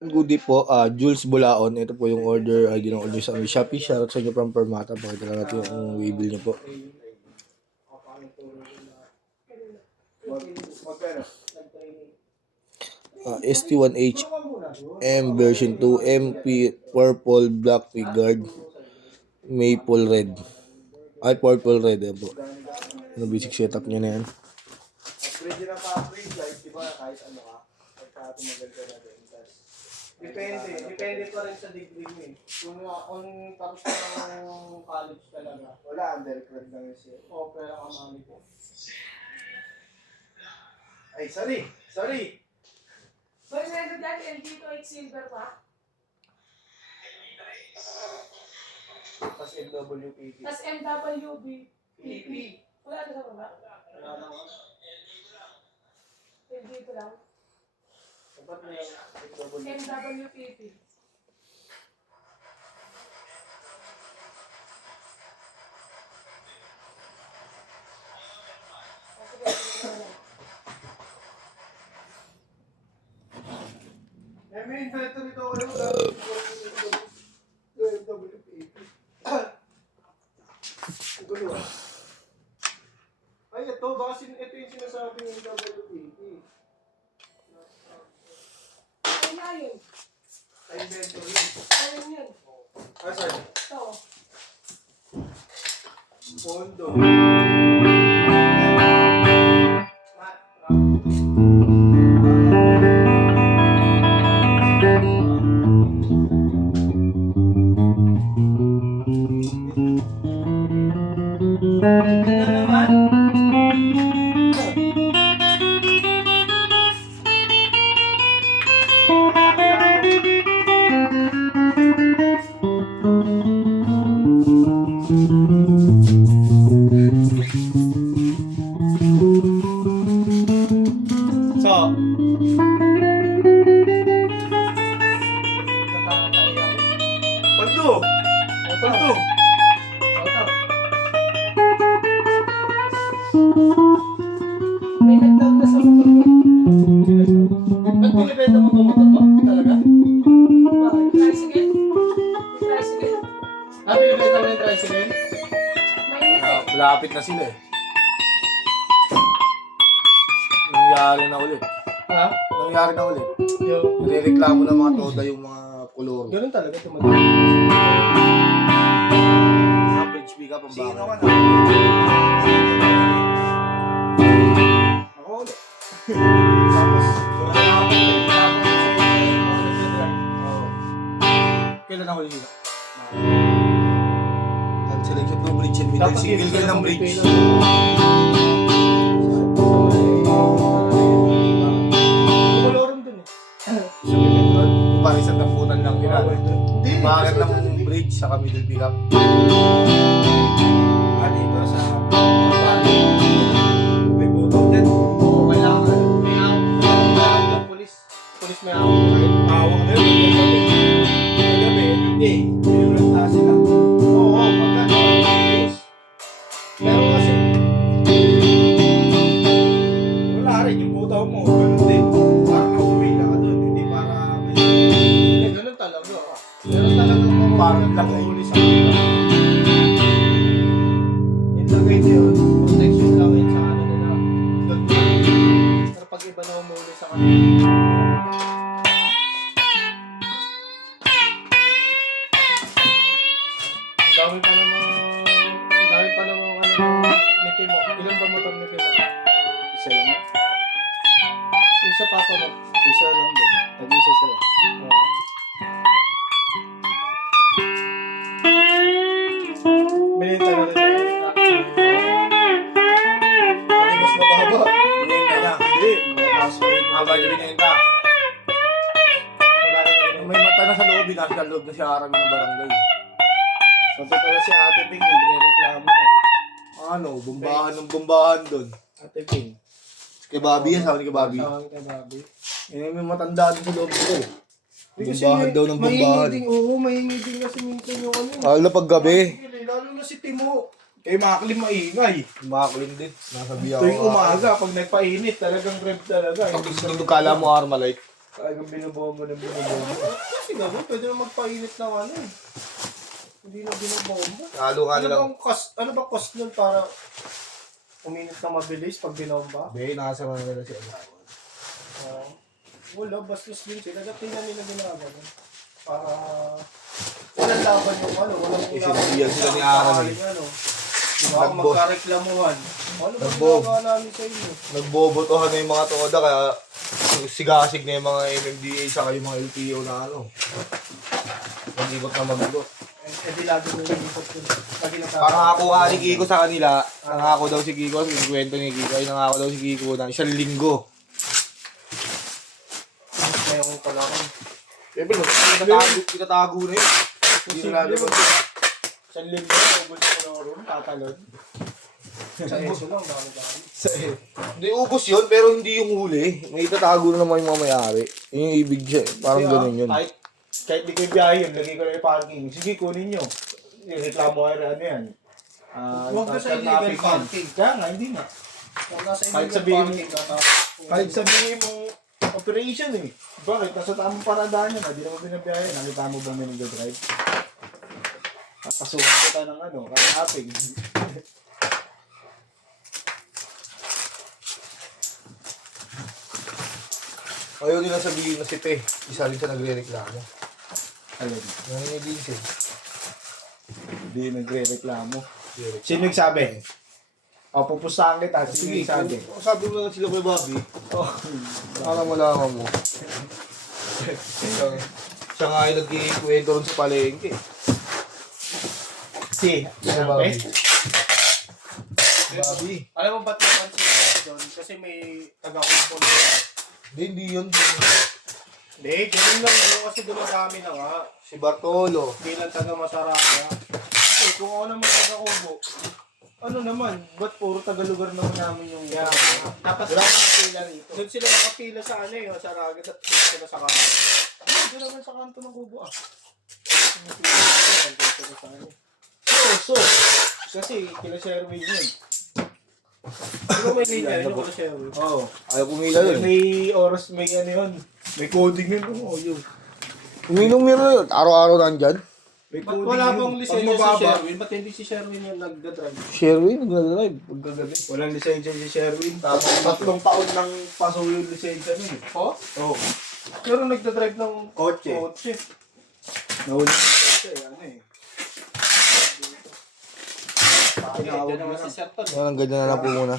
Good day po, Jules Bulaon. Ito po yung order, ID ng order sa aming Shopee. Shoutout sa inyo from Permata. Pakita lang natin yung waybill niyo po. ST1H M version 2 MP purple black guard maple red. Ay, purple red. Yan po. Ano basic setup niya na yan. Upgrade din ang pa-upgrade guys, di ba? Kahit ano ka, pagka tumagal ka na din. Depende pa rin sa degree mo eh. Kung tapos ka ng college talaga, wala, undergrad lang yun siya. O, pero ang mami ko. Ay, sorry! Boy, meron dyan, LG2H silver pa? Tapos MWPP. Tapos MWB. PP. Wala na sa baba? Wala na ako. LG2 lang. Dapat na yung MWPP. MWPP. May inventory to kayo. MWPP. Gulo ah. Ay, ito ito yung sinasabi ng MWPP. Ay, na yun. Sa inventory. Ayun yun. Ah, sorry. Ito. Pondo. So, Paldo! Paldo! May nagtawag na sa motor mo. Ba't pinibenta mo ba motor mo? Talaga? Bakit? Tricycle? Tricycle? Ah, pinibenta mo yung tricycle? Mainit eh. Malapit na sila eh. Nangyari na ulit. Ha? Nangyari na ulit. Yung... Nirereklamo ng mga toda yung mga kolor. Ganun talaga tumagal. Average pick up ang Sino ka bakit. na? Ako ulit. Tapos, wala na ako ulit. Kailan ako ulit? Cancellation to bridge and middle. Single kayo ng bridge. Kolorum dun eh. Sa Petron, parang isang tapunan lang yun. Hindi. Bakit ng bridge sa middle pick up? Dito sa Bali. May butong din. Oo, kailangan. May awak ng polis. Polis may awak. Awak na yun. Paggabi, hindi. Mayroon na sila. Oo, pagka polis. Pero kasi, wala rin yung butaw mo. Ganun din. Parang nakapila ka dun. Hindi para may... Ganun talaga. Meron talaga mga Parang lagay. huli sa kanila. Yung lagay na yun, protection lang yun sa ano nila. Doon na. Pero pag iba na umuli sa kanila. Ang dami pa namang ano, niti mo. Ilan ba motor niti mo? Isa lang. Yung sa papa mo. Isa lang din. Tag-isa sila. Binenta na rin mas mababa. Binenta na. Hindi. Mababa pa rin. Haba niya binenta. Magkano na rin. May mata na sa loob, nasa loob na si Arami ng barangay. Sabi pala si Ate Bing, nagre-reklamo na. Ano, bombahan doon. Ate Bing. Kay Bobby yan, sabi ni kay Bobby. Sa akin kay Bobby. May matanda din sa loob nito. Kasi Bombahan daw ng bombahan. Mahingi din kasi minsan yung ano. Lalo na paggabi. Lalo na si Timo. Kay Macklin maingay. Maklin din. Nasabi ako. Tuwing umaga, pag nagpainit, talagang rev talaga. Pag kala mo Armalite. Talagang binobombo ng binobombo. Kasi gano'n, pwede na magpainit ng ano eh. Hindi na binobomba. Halo nga nilang. Ano bang cost nun para uminit na mabilis pag binomba? Hindi, nakasama nila si Wala, bastos din sila. Tingnan nila ginagawa. Para walang laban yung ano, walang sinabihan sila ni Aaron eh. Ano, diba ako magkareklamuhan. Ano ba ginagawa namin sa inyo? Nagbobotohan na yung mga toda kaya sigasig na yung mga MMDA saka yung mga LTO na ano. Mag-ikot na mag-ikot. Eh di lagi mo yung ikot yun. Lagi na Parang ako nga ni Kiko sa kanila, nangako daw si Kiko, yung kwento ni Kiko, ay nangako daw si Kiko na isang linggo. yung kalakon. Siyempre, itatago na yun. Hindi na lalabas. Sa linggo, ubos ko na ron, tatalon. Sa ESO lang, dami-dami. Hindi ubos yun, pero hindi yung huli. May itatago na naman yung mamayari. Yun yung ibig siya. Parang ganun yun. Kahit di ko yung biyahe yun, lagay ko na yung parking. Sige, kunin nyo. Reklamo ay ano yan. Huwag na sa illegal parking. Kaya nga, hindi na. Huwag na sa illegal parking. Kahit sabihin mong operation eh. Bakit? Nasa tamang paradaan yan. Hindi naman binabiyahe. Nakita mo ba may nag-drive? Papasukan kita ng ano, karaping. Ayaw nila sabihin na si Pe. Isa rin siya nagre-reklamo. Ayun. Nanginig din siya. Hindi nagre-reklamo. Sino nagsabi? O, pupustahan kita. Sino nagsabi? Sabi mo lang sila kay Bobby. Para malaman mo. Siya nga ay nag-iikwento rin sa palengke. Si Bobby. Bobby. Bobby. Alam mo ba't napansin ko doon? Kasi may taga-kumpon. Hindi yun. Hindi, ganun lang yun kasi dumadami na nga. Si Bartolo. Bilang taga-Masaraka. Kasi kung ako naman taga-Kubo, ano naman, ba't puro taga-lugar naman namin yung... Yeah. Dapat sila nakapila rito. Doon sila nakapila sa ano yun, sa Ragat at sila sa kanto. Doon naman sa kanto ng Kubo ah. So, kasi kila Sherwin yun. Di ba may ganyan yung kila Sherwin? Oo. Ayaw pumila yun. May oras, may ano yun. May coding yun. Oo, yun. Uminom meron yun. Araw-araw nandyan. Ba't wala bang lisensya si Sherwin? Ba't hindi si Sherwin yung nagdadrive? Sherwin, nag-drive. Pagkagabi. Walang lisensya si Sherwin. Tapos 3 taon nang paso yung lisensya nun eh. Oo? Oo. Pero nagdadrive ng kotse. Nahuli ng kotse eh. Ano eh. Dyan naman si Sir Ton. Yan, ganyan na lang po muna.